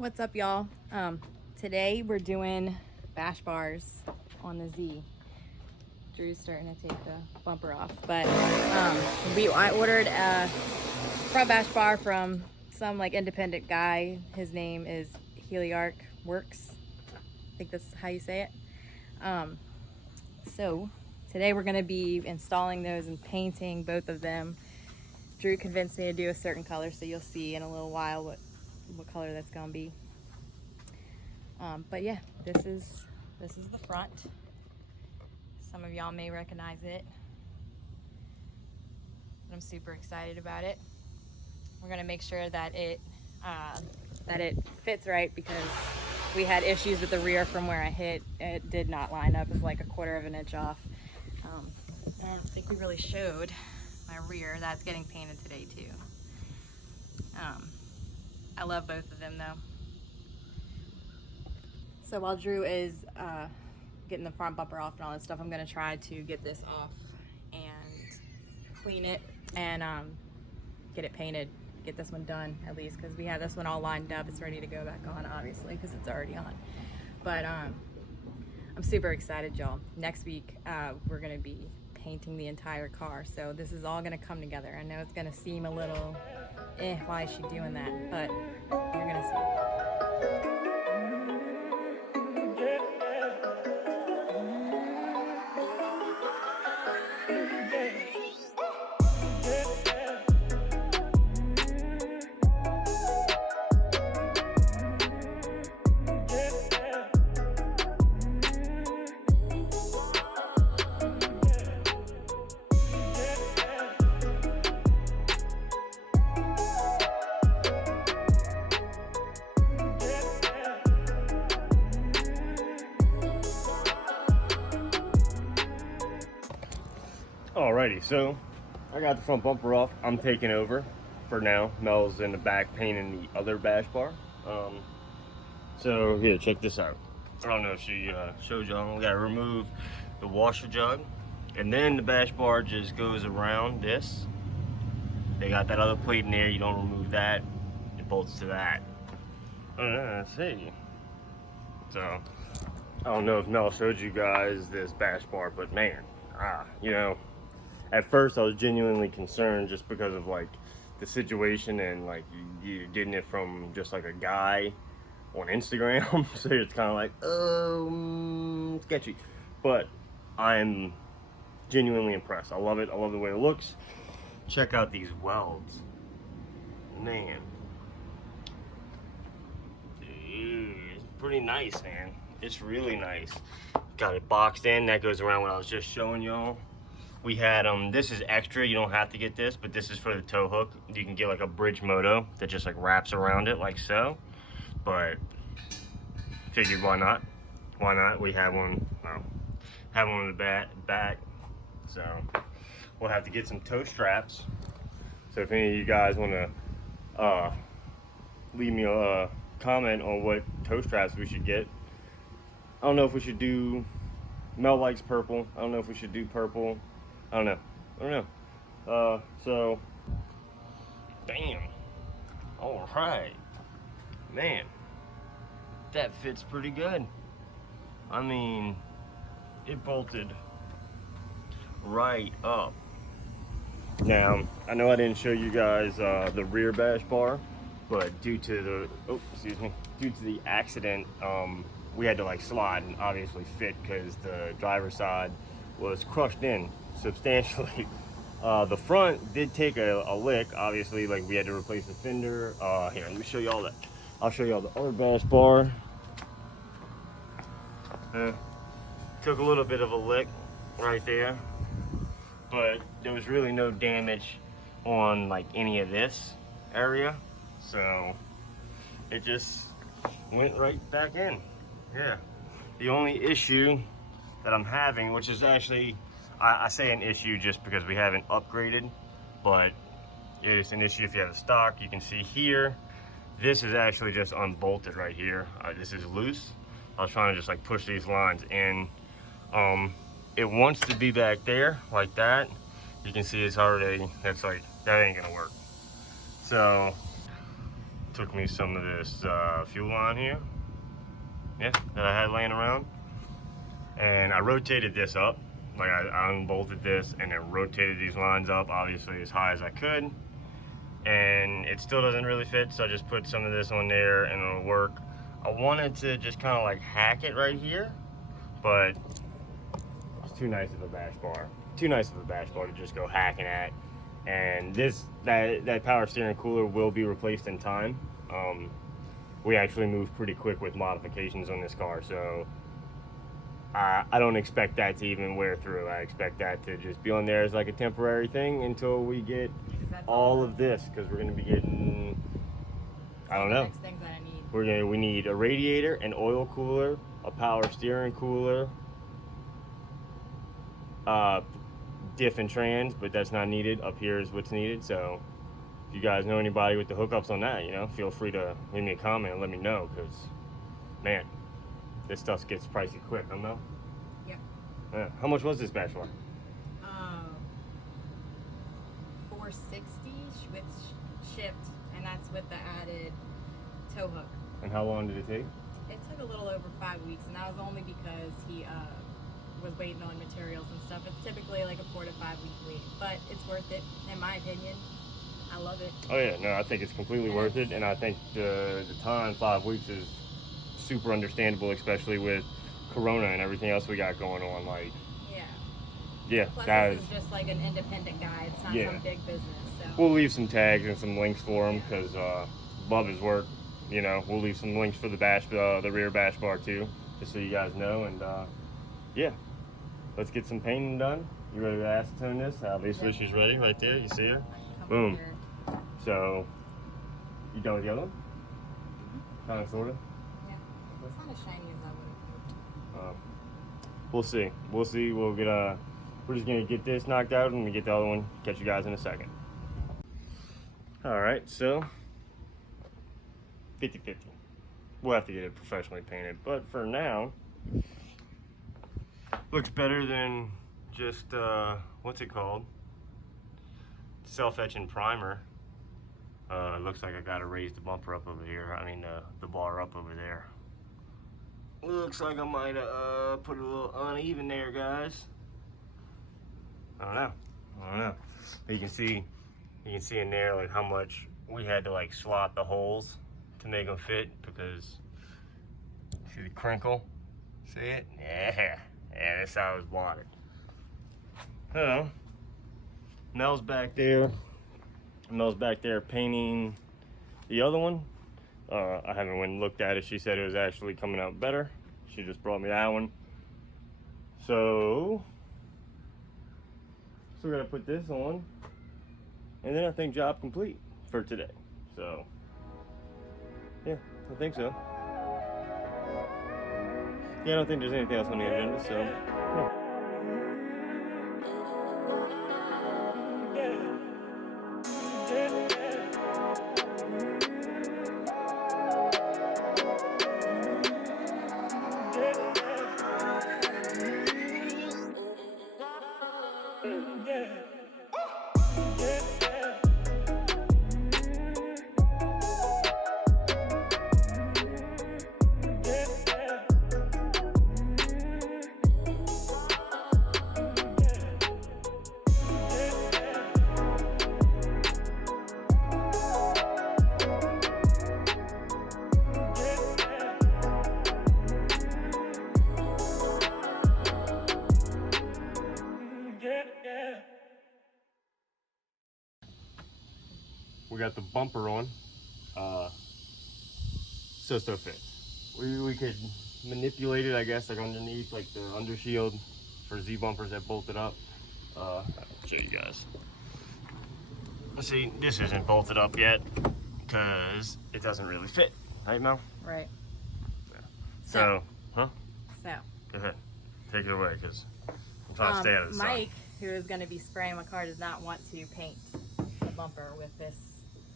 What's up, y'all? Today we're doing bash bars on the Z. Drew's starting to take the bumper off, but I ordered a front bash bar from some like independent guy. His name is Heliarch Works. I think that's how you say it. So today we're gonna be installing those and painting both of them. Drew convinced me to do a certain color, so you'll see in a little while what color that's gonna be. But yeah, this is the front. Some of y'all may recognize it. I'm super excited about it. We're gonna make sure that it fits right, because we had issues with the rear from where I hit. It did not line up. It's like 1/4 of an inch off. I don't think we really showed my rear. That's getting painted today too. I love both of them though. So while Drew is getting the front bumper off and all that stuff, I'm gonna try to get this off and clean it and get it painted, get this one done at least, because we have this one all lined up. It's ready to go back on, obviously, because it's already on. But I'm super excited, y'all. Next week we're gonna be painting the entire car, so this is all gonna come together. I know it's gonna seem a little why is she doing that, but you're gonna see. Alrighty, so I got the front bumper off. I'm taking over for now. Mel's in the back painting the other bash bar. So here, check this out. I don't know if she showed y'all. We gotta remove the washer jug, and then the bash bar just goes around this. They got that other plate in there. You don't remove that. It bolts to that. Let's see. So I don't know if Mel showed you guys this bash bar, but man, you know. At first, I was genuinely concerned just because of like the situation, and like you're getting it from just like a guy on Instagram, so it's kind of like sketchy. But I'm genuinely impressed. I love it. I love the way it looks. Check out these welds, man. Dude, it's pretty nice, man. It's really nice. Got it boxed in. That goes around what I was just showing y'all. We had this is extra. You don't have to get this, but this is for the tow hook. You can get like a bridge moto that just like wraps around it like so. But figured why not? Why not? We have one. Have one in the back. So we'll have to get some tow straps. So if any of you guys want to leave me a comment on what tow straps we should get. I don't know if we should do. Mel likes purple. I don't know if we should do purple. I don't know. So, damn. All right. Man, that fits pretty good. I mean, it bolted right up. Now, I know I didn't show you guys the rear bash bar, but due to the accident, we had to like slide and obviously fit because the driver's side was crushed in substantially. The front did take a lick, obviously, like we had to replace the fender. Here, let me show you all that. I'll show you all the other bash bar. Took a little bit of a lick right there, but there was really no damage on like any of this area, so it just went right back in. Yeah, the only issue that I'm having, which is actually, I say an issue just because we haven't upgraded, but it's an issue if you have a stock. You can see here, this is actually just unbolted right here. This is loose. I was trying to just like push these lines in. It wants to be back there like that. You can see it's already, that's like, that ain't gonna work. So took me some of this fuel line here, yeah, that I had laying around, and I rotated this up. Like I unbolted this and then rotated these lines up, obviously as high as I could, and it still doesn't really fit, so I just put some of this on there and it'll work. I wanted to just kind of like hack it right here, but it's too nice of a bash bar. Too nice of a bash bar to just go hacking at. And that power steering cooler will be replaced in time. We actually moved pretty quick with modifications on this car, so I don't expect that to even wear through. I expect that to just be on there as like a temporary thing until we get all of this, because we're going to be getting, I don't know. Next things that I need. We need a radiator, an oil cooler, a power steering cooler, diff and trans, but that's not needed. Up here is what's needed. So if you guys know anybody with the hookups on that, you know, feel free to leave me a comment and let me know, because man, this stuff gets pricey quick, I know. Yeah. How much was this bash bar? $460 with shipped, and that's with the added tow hook. And how long did it take? It took a little over 5 weeks, and that was only because he was waiting on materials and stuff. It's typically like a 4 to 5 week wait, but it's worth it in my opinion. I love it. Oh yeah, no, I think it's completely worth it, and I think the time, 5 weeks, is super understandable, especially with Corona and everything else we got going on. Like, yeah, Plus, guys, this is just like an independent guy. It's not some big business. So we'll leave some tags and some links for him, because love his work. You know, we'll leave some links for the rear bash bar too, just so you guys know. And yeah, let's get some painting done. You ready to acetone this? Obviously, she's ready right there. You see her? Boom. So, you done with the other one? Kind of, sort of. Yeah, it's not as shiny as I would have. We'll see. We'll see. We'll get we're just gonna get this knocked out and we get the other one. Catch you guys in a second. All right, so 50-50. We'll have to get it professionally painted, but for now, looks better than just what's it called? Self-etching primer. Looks like I gotta raise the bumper up over here. I mean the bar up over there. Looks like I might put a little uneven there, guys. I don't know. But you can see in there like how much we had to like slot the holes to make them fit, because see the crinkle? See it? Yeah, that's how it was watered. So Mel's back there. Mel's back there painting the other one. I haven't went and looked at it. She said it was actually coming out better. She just brought me that one. So we're gonna put this on, and then I think job complete for today. So yeah, I think so. Yeah, I don't think there's anything else on the agenda, so yeah. We got the bumper on, so fits. We could manipulate it, I guess, like underneath, like the undershield for Z bumpers that bolted up. I'll show you guys. Let's see, this isn't bolted up yet because it doesn't really fit, right, Mel? Right. Yeah. So, huh? So. Go ahead, take it away, because I'm trying to stay out of the sun. Mike, who is going to be spraying my car, does not want to paint the bumper with this.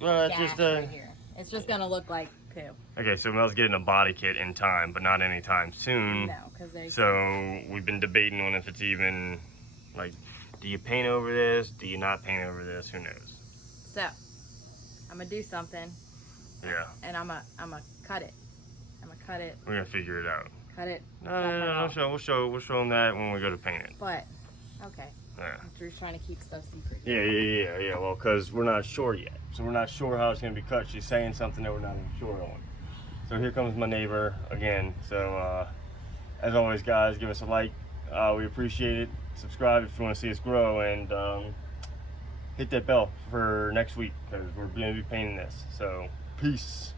Well, it's just right here. It's just gonna look like poo. Okay, so Mel's getting a body kit in time, but not anytime soon. No, because so we've been debating on if it's even like, do you paint over this? Do you not paint over this? Who knows? So I'm gonna do something Yeah. And I'm a cut it. I'm gonna cut it. We're gonna figure it out. Cut it. No. We'll show them that when we go to paint it. But okay. Yeah. Drew's trying to keep stuff secret. Yeah. Well, because we're not sure yet. So we're not sure how it's going to be cut. She's saying something that we're not sure on. So here comes my neighbor again. So as always, guys, give us a like. We appreciate it. Subscribe if you want to see us grow. And hit that bell for next week because we're going to be painting this. So peace.